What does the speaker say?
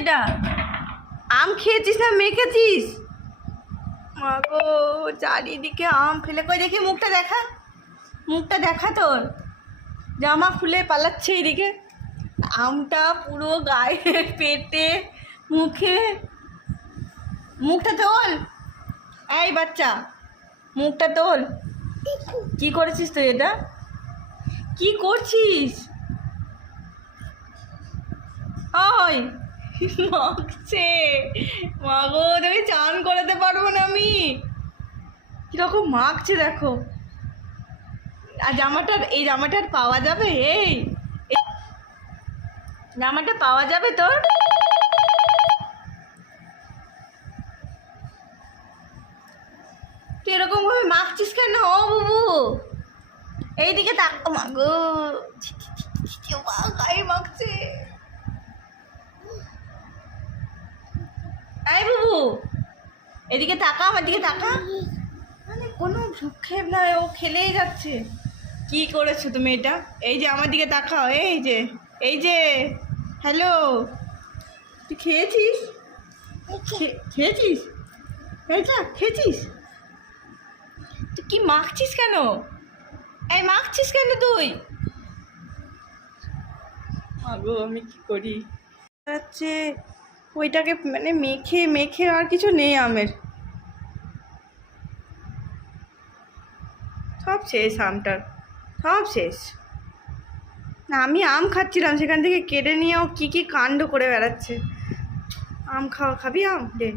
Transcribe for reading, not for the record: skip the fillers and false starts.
এটা? আম খেয়েছিস না মেখেছিস? মা গো, চারিদিকে আম ফেলে। কই দেখি মুখটা দেখা, মুখটা দেখা তোর। জামা খুলে পালাচ্ছে এইদিকে। আমটা পুরো গায়ে, পেটে, মুখে। মুখটা তোল, এই বাচ্চা, মুখটা তোল। কি করেছিস তুই এটা? কি করছিস? ওই মাখছে। মা গো, তোকে চান করাতে পারবো না আমি। কিরকম মাখছে দেখো। আর জামাটার, এই জামাটার পাওয়া যাবে? এই জামাটা পাওয়া যাবে তোর? তুই এরকম ভাবে মাখছিস কেন? ও বুবু, এইদিকে তাকা। মা গো, গায়ে মাখছে। এই বুবু, এদিকে তাকা, আমার দিকে তাকা। মানে কোনো ভ্রুক্ষেপ নয়, ও খেলেই যাচ্ছে। কি করেছো তুমি এটা? এই যে আমার দিকে তাকাও, এই যে, এই যে, হ্যালো, তুই খেয়েছিস? খেয়েছিস? এইটা খেয়েছিস? তুই কি মাখছিস কেন? এই মাখছিস কেন তুই? আগো আমি কি করি? হচ্ছে ওইটাকে মানে মেখে মেখে আর কিছু নেই আমের। সব শেষ আমটার, সব শেষ। না, আমি আম খাচ্ছিলাম, সেখান থেকে কেড়ে নিয়েও কি কি কাণ্ড করে বেড়াচ্ছে। আম খাওয়া, খাবি আম? দে।